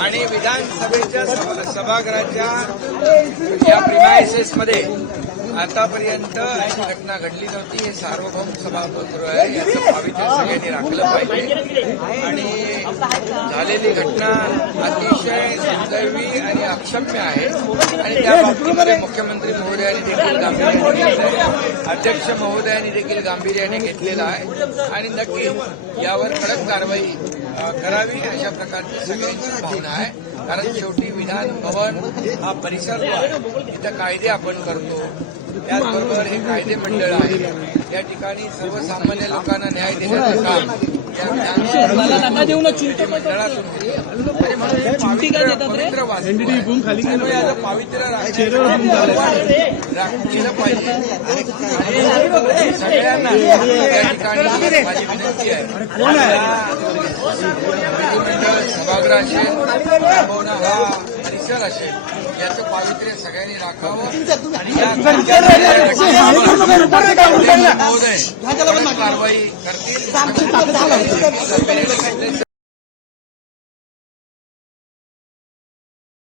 आणि विधानसभेच्या सभागृहाच्या या प्रिमायसेस मध्ये आतापर्यंत अशी घटना घडली नव्हती. हे सार्वभौम सभागृह आहे, याचं पावित्र्य सगळ्यांनी राखलं पाहिजे. आणि झालेली घटना अतिशय दुर्दैवी आणि अक्षम्य आहे आणि त्या बाबतीमध्ये मुख्यमंत्री महोदयांनी देखील गांभीर्याने घेतलं आहे, अध्यक्ष महोदयांनी देखील गांभीर्याने घेतलेलं आहे आणि नक्की यावर कडक कारवाई करावी अशा प्रकारची सगळ्यांची भावना आहे. कारण शेवटी विधान भवन हा परिसर जो आहे, इथं कायदे आपण करतो, त्याचबरोबर हे कायदे मंडळ आहे. या ठिकाणी सर्वसामान्य लोकांना न्याय देण्याचं काम या विधानसभा मंडळातून होते. आणि म्हणून हे पवित्र वास्तव याचं पावित्र्य राखलं पाहिजे आणि सगळ्यांना या ठिकाणी माझी विनंती आहे, मंत्रिमंडळ सभागृह असेल, राबवणं हा परिसर असेल, याचं पावित्र्य सगळ्यांनी राखावं आणि या महोदय कारवाई करतील.